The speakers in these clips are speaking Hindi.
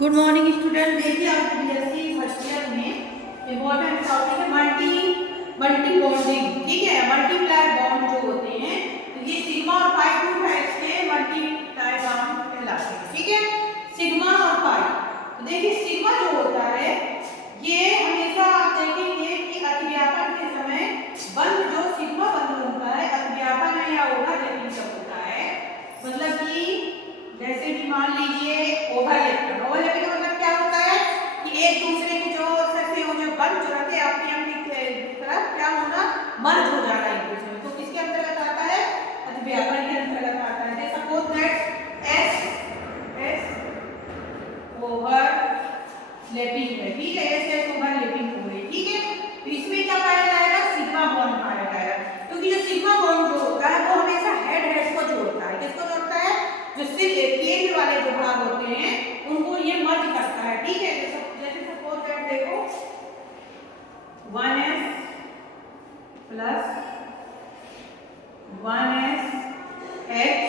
Good morning student. देखिए आपको बीएससी फर्स्ट ईयर में इम्पोर्टेंट टॉपिक है मल्टी बॉन्डिंग। ठीक है, मल्टीप्लाई बॉन्ड जो होते हैं तो ये सिग्मा और पाई टू टाइप्स के मल्टीप्लाई बॉन्ड कहलाते हैं। ठीक है, सिग्मा और पाई। तो देखिए सिग्मा जो होता है ये हमेशा आप देखेंगे कि अतिव्यापन के समय बंध जो सिग्मा बंध होता है अतिव्यापन है या ओवरलैपिंग जब होता है, मतलब कि जैसे कि मान लीजिए ओवरलैपिंग का मतलब क्या होता है कि एक दूसरे के जो सबसे वो जो बंध जो रहते हैं अपनी अपनी तरफ क्या होना मर्ज हो जाना एक दूसरे में, तो किसके अंतर्गत आता है? अतिव्यापन के अंतर्गत आता है। जैसे सपोज दैट एस ओवरलैपिंग है। ठीक है, एस ओवरलैपिंग हो गई। ठीक है, तो इसमें क्या पाया जाएगा? सिग्मा बॉन्ड पाया जाएगा, क्योंकि जो सिग्मा बॉन्ड जो होता है वो हमेशा हेड हेड को जोड़ता है। किसको जोड़ता है? जो सिर्फ केंद्र वाले जो भाग होते हैं उनको ये मर्ज करता है। ठीक है, जैसे सपोज दैट देखो 1s प्लस 1s h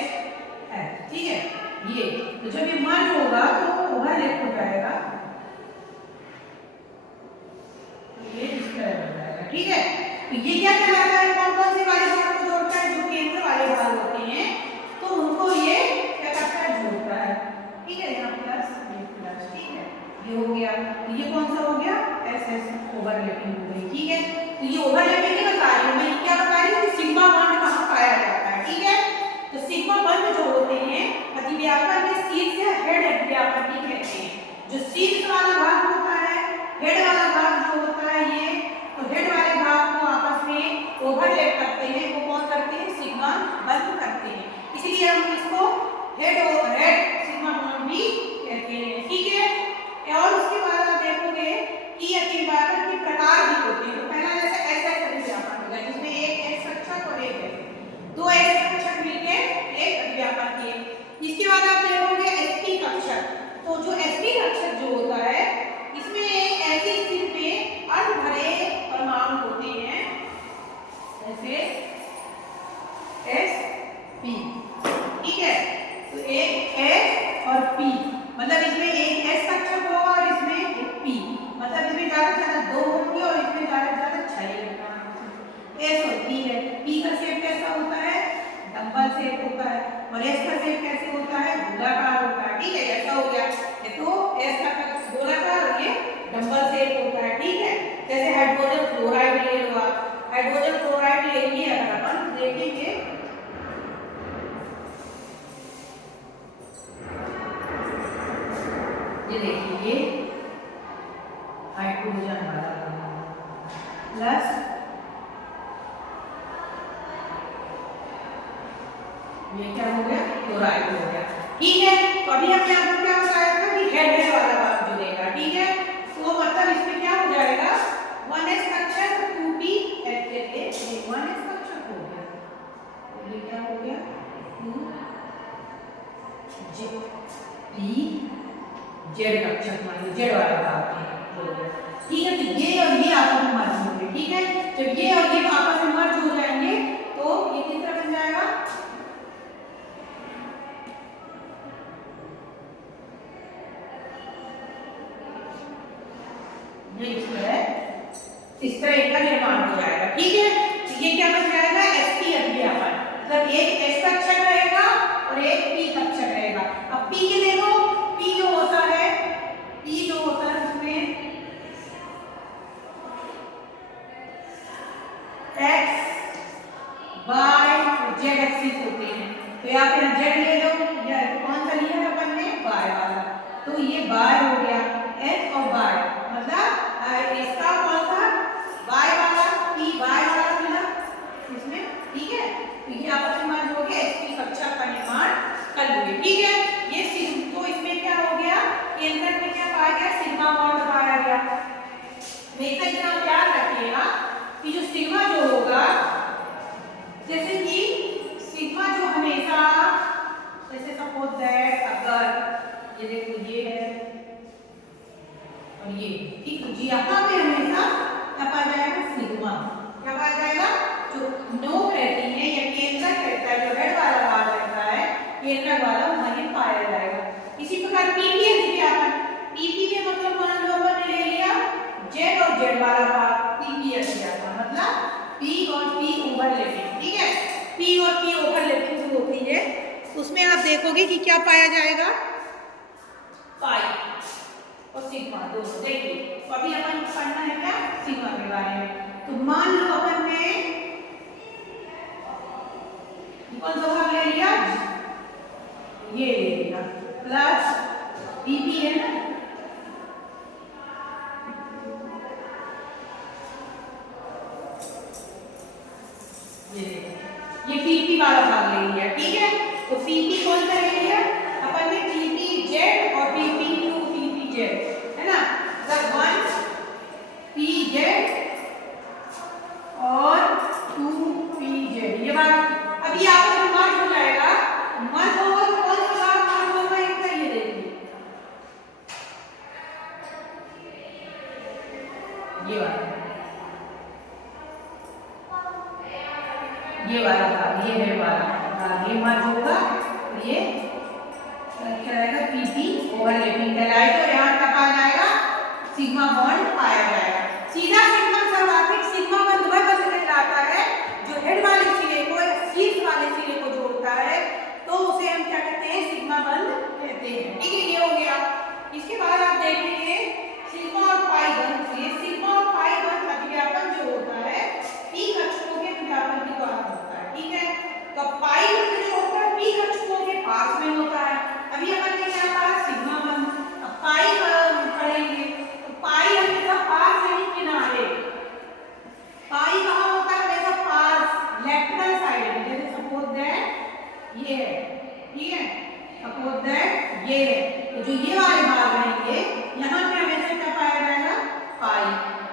है। ठीक है, ये तो जब ये मर्ज होगा तो ओवरलैप हो जाएगा, ये इस तरह हो जाएगा। ठीक है, तो ये क्या कहलाता है? कौन कौन से वाले भाग को जोड़ता है? जो केंद्र वाले भाग होते हैं तो उनको ये क्या करता है? जोड़ता है। ठीक है, यहाँ प्लस ये प्लस। ठीक है, ये हो गया। तो ये कौन सा हो गया? एस एस ओवरलैपिंग हो गई। ठीक है, तो ये ओवरलैपिंग नहीं बता रही हूँ मैं, क्या बता रही हूँ कि सिग्मा बॉन्ड कहाँ पाया जाता है। ठीक है, तो सिग्मा बॉन्ड जो होते हैं अतिव्यापन के शीर्ष से हेड अतिव्यापन की कहते हैं। जो शीर्ष वाला भाग होता है, हेड वाला भाग जो होता है ये, तो हेड वाले भाग को आपस में ओवरलैप करते हैं, वो कौन करते हैं? सिग्मा बंद करते हैं। इसलिए हम इसको हेड सिग्मा बॉन्ड भी कहते हैं। ठीक है, और उसके बाद आप देखोगे कि अतिव्यापन के प्रकार भी होते हैं। तो पहला जैसे एस अतिव्यापन होगा जिसमें एक एक्स कक्षक और एक दो एक्स कक्षक मिलके एक अतिव्यापन किए। इसके बाद आप देखोगे एसपी कक्षक। तो जो एसपी कक्षक जो होता है इसमें एक ऐसी स्थिति में अर्ध भरे परमाणु होते हैं जैसे एस पी। ठीक है, तो एक एस और पी, मतलब इसमें एक एस कक्षक होगा और इसमें एक पी, मतलब इसमें ज्यादा से ज्यादा दो होंगे और इसमें ज्यादा से ज्यादा 6 इलेक्ट्रॉन। एस और पी है। पी का शेप कैसा होता है? डंबल शेप होता है, और एस का शेप कैसे होता है? गोलाकार होता है। ठीक है, ऐसा हो गया। ये तो एस का गोलाकार और ये डंबल शेप होता है। ठीक है, जैसे हाइड्रोजन फ्लोराइड ले लो आप, हाइड्रोजन फ्लोराइड लेंगे अगर अपन देखेंगे ये देखिए हाइड्रोजन वाला प्लस ये क्या हो गया? क्लोराइड हो गया। ठीक है, तो अभी हमने आपको क्या बताया था कि हेड हेड वाला भाग जुड़ेगा। ठीक है, तो मतलब इसमें क्या हो जाएगा? 1s कक्षक 2p h ये 1s कक्षक हो गया, ये क्या हो गया? 2p जेड कक्षक मान लो, जेड वाला भाग हो गया। ठीक है, तो ये और ये आपस में मर्ज होंगे। ठीक है, जब ये और ये आपस में मर्ज हो जाएंगे तो ये किस तरह बन जाएगा? ये इस तरह का निर्माण हो जाएगा। ठीक है, तो ये क्या बन जाएगा? एसपी अतिव्यापन, मतलब एक एस कक्षक रहेगा और एक पी कक्षक रहेगा। अब पी के देखो, पी जो होता है, पी जो होता है उसमें एक्स वाई जेड एक्सिस होते हैं। तो यहाँ पे जेड ले लो, या कौन सा लिया है अपन ने? वाई वाला, तो ये वाई हो गया। एक्स और वाई मतलब इसका कौन सा? वाई वाला, पी वाई वाला मिला इसमें। ठीक है, तो ये आपस में मर्ज हो गया, एसपी कक्षक का निर्माण कर लिए। ठीक है, ये तो इसमें क्या हो गया? केंद्र में क्या पाया गया? सिग्मा बॉन्ड पाया गया। हमेशा इतना याद रखिएगा कि जो सिग्मा जो होगा, जैसे कि सिग्मा जो हमेशा, जैसे सपोज दैट अगर ये देखो ये है और ये, ठीक है जी, यहाँ पे हमेशा क्या पाया जाएगा? सिग्मा। क्या पाया जाएगा? जो नोक रहती है या केंद्रक रहता है, जो हेड वाला भाग रहता है केंद्रक वाला, वहां ये पाया जाएगा। इसी प्रकार पीपीएच भी अपन उसमें आप देखोगे कि क्या पाया जाएगा, पाई और सिग्मा दोनों। देखिए तो अभी अपन पढ़ना है क्या, सिग्मा के बारे में। तो मान लो अपन ने कौन सा भाग ले लिया, ये ले लिया, प्लस पीपी है ना, ये पीपी वाला भाग ले लिया, ठीक है। तो पीपी कौन सा ले लिया अपन ने, पीपी जेड और पीपी टू पीपी जेड है ना, मतलब 1 पी जेड और 2 पी जेड। ये बात अभी आपको मर्ज हो जाएगा, मर्ज होगा तो कौन सा भाग मर्ज होगा इनका, ये देखिए ये वाला, ये वाला भाग, ये है वाला भाग, ये मर्ज होगा, ये क्या रहेगा, पीपी ओवरलैपिंग कहलाएगा। तो यहाँ क्या पाया जाएगा, सिग्मा बॉन्ड पाया जाएगा। सीधा सिग्मा सर्वाधिक सिग्मा बंध वह बंध कहलाता है जो हेड वाले सिरे को या शीर्ष वाले सिरे को जोड़ता है, तो उसे हम क्या कहते हैं, सिग्मा बंध कहते हैं, ठीक है। ये हो गया। इसके बाद आप देखेंगे सिग्मा और पाई बंध से, सिग्मा और पाई बंध अभिव्यापन जो होता है पी कक्षकों के अभिव्यापन के द्वारा होता है, ठीक है। तो पाई बंध जो होता है पी कक्षकों के पास में होता है। अभी अपन ने क्या पढ़ा, सिग्मा बंध। अब पाई पढ़ेंगे तो पाई हमेशा पास यानी किनारे, पाई कहाँ होता है, हमेशा पास लेफ्टल साइड में, जैसे सपोज दैट ये है, ठीक है, सपोज दैट ये है। तो जो ये वाले भाग रहेंगे यहाँ पे हमेशा क्या पाया जाएगा, पाई,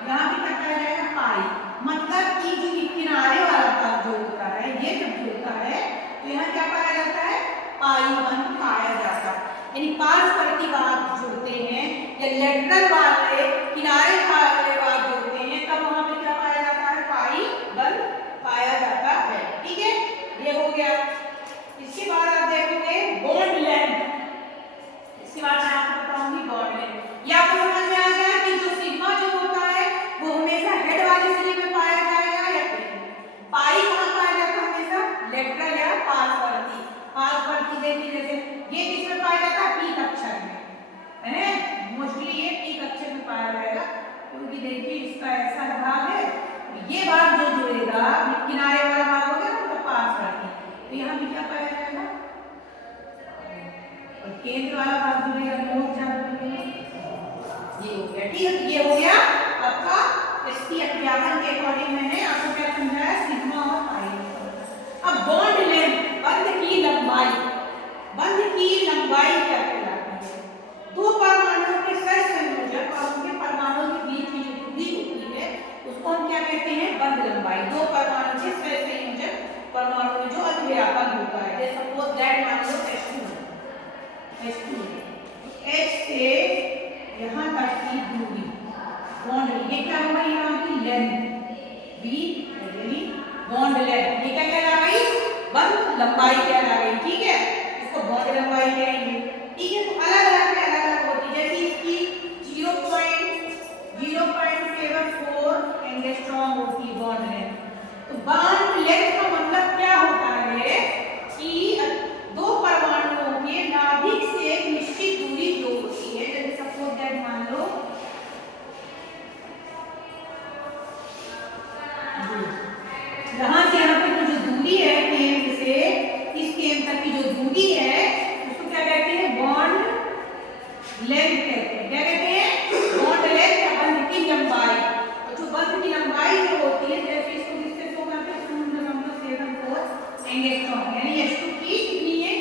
यहाँ पे क्या पाया जाएगा, पाई। मतलब कि जो किनारे वाला भाग जो होता है, ये जब जुड़ता है तो यहाँ क्या पाया जाता है, पाई बंध पाया जाता है। यानी पार्श्ववर्ती भाग जुड़ते हैं या लेटरल वाले किनारे वाले भाग जुड़ते हैं, तब वहां पे क्या पाया जाता है, पाई बंध पाया जाता है, ठीक है। ये हो गया। इसके बाद आप देखोगे बॉन्ड लेंथ, इसके बाद मैं आपको बताऊंगी बॉन्ड लेंथ। ये आपको समझ में आ गया कि जो सिग्मा जो होता है वो हमेशा हेड वाले सिरे में पाया जाएगा या पाई कहाँ पाया जाता है, हमेशा लेटरल या पार्श्ववर्ती। पार्श्ववर्ती देखिए जैसे ये किसमें पाया जाता है, पी कक्षक में, है मोस्टली ये पी कक्षक में पाया जाएगा, क्योंकि देखिए इसका ऐसा भाग है, ये भाग जो जुड़ेगा किनारे वाला भाग हो गया मतलब पार्श्ववर्ती, तो यहाँ भी क्या पाया जाएगा, और केंद्र वाला भाग जुड़ेगा नोट जान, ये हो गया, ठीक है। ये हो गया आपका इसकी अध्यापन के अकॉर्डिंग मैंने आपको क्या समझाया, सिग्मा और पाई। अब बॉन्ड लेंथ, बंध की लंबाई, बंध की लंबाई क्या कहलाती है, दो परमाणुओं के सहसंयोजक और उनके परमाणुओं के बीच की जो दूरी होती है उसको हम क्या कहते हैं, बंध लंबाई। दो परमाणु के सहसंयोजक परमाणु में जो अतिव्यापन होता है, जैसे सपोज दैट मान लो H2 H से यहाँ तक की दूरी बॉन्ड, ये क्या होगा, यहाँ की लेंथ बी यानी बॉन्ड लेंथ, ये क्या कहला गई, बंध लंबाई कहला गई, ठीक है। इसको बॉन्ड लंबाई कहेंगे, ठीक है। तो अलग अलग में अलग अलग होती है, जैसे इसकी 0.074 एंगस्ट्रॉम होती है बॉन्ड लेंथ। तो बॉन्ड लेंथ का मतलब क्या होता है कि दो परमाणुओं के नाभिक से एक निश्चित दूरी जो होती है, जैसे सपोज दैट मान लो यहाँ से यहाँ तक की जो दूरी है केंद्र से इस केंद्र तक की जो दूरी है उसको क्या कहते हैं, बॉन्ड लेंथ कहते हैं। क्या कहते हैं, बॉन्ड लेंथ या बंध की लंबाई। और जो बंध की लंबाई जो होती है, जैसे इसको किससे शो करते हैं, 0.74 एंगस्ट्रॉम, यानी H2 की कितनी है,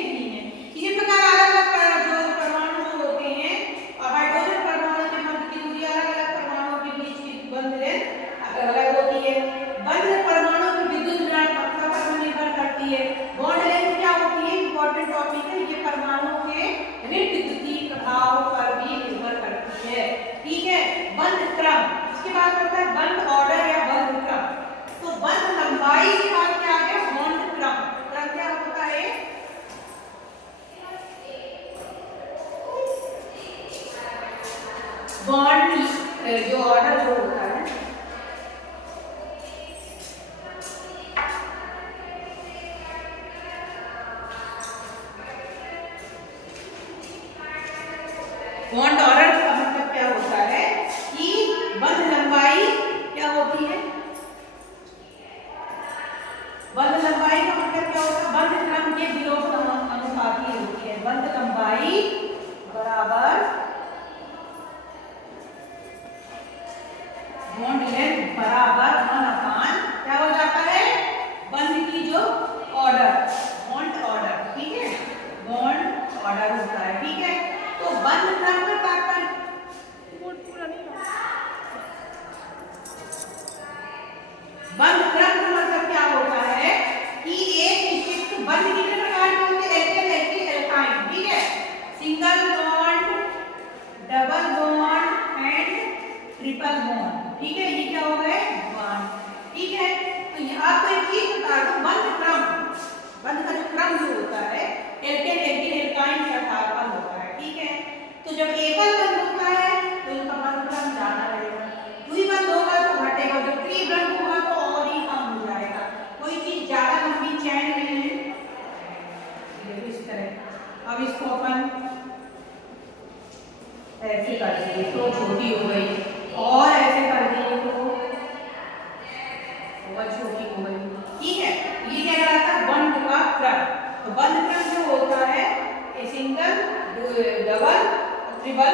इसी प्रकार अलग अलग जो परमाणु जो होते हैं, हाइड्रोजन परमाणु के बंध की दूरी अलग अलग परमाणुओं के बीच की बंध लेंथ अलग अलग होती है। बंध परमाणु की विद्युत ऋणात्मक कक्षा पर निर्भर करती है। बॉन्ड लेंथ क्या होती है, इंपॉर्टेंट टॉपिक है, ये परमाणु के ऋण विद्युतीय प्रभाव पर भी निर्भर करती है, ठीक है। बंध क्रम, इसके बाद होता है बंध ऑर्डर या बंध क्रम। तो बंध लंबाई के बाद क्या आ गया, बॉन्ड क्रम। क्रम क्या होता है, बॉन्ड जो ऑर्डर वो होता है, बॉन्ड ऑर्डर का मतलब क्या होता है कि बंध लंबाई क्या होती है, बंध लंबाई का मतलब क्या होता है, बंध क्रम के विलोम अनुपाती होती है। बंध लंबाई बराबर बॉन्ड लेंथ बराबर 1 क्या हो जाता है, बंध की जो ऑर्डर, बॉन्ड ऑर्डर, ठीक है, बॉन्ड ऑर्डर होता है, ठीक है। तो बंध क्रम का तात्पर्य, बंध क्रम का मतलब क्या होता है कि एक विशिष्ट बंध कितने प्रकार के होते हैं, एल्केन, एल्किल, एल्काइन, ठीक है, single bond, double bond and triple bond, ठीक है, ये क्या हो गए बॉन्ड, ठीक है। तो यहाँ आपको एक चीज बता दूं, बंध क्रम, बंध का जो क्रम जो होता है एल्केन, एल्किल, एल्काइन के आधार पर होता है, ठीक है। तो जब एकल बंध होता है तो इनका बंध क्रम ज्यादा रहेगा, द्विबंध होगा तो घटेगा, जब त्रिबंध होगा तो और ही कम हो जाएगा। कोई चीज ज्यादा लंबी चैन में है, देखो इस तरह, अब इसको अपन ऐसे कर दिए तो छोटी हो गई, और ऐसे कर दिए तो बहुत छोटी हो गई, ठीक है। ये क्या कहलाता है, बंध का क्रम। तो बंध क्रम जो होता है ये सिंगल, डबल, ट्रिपल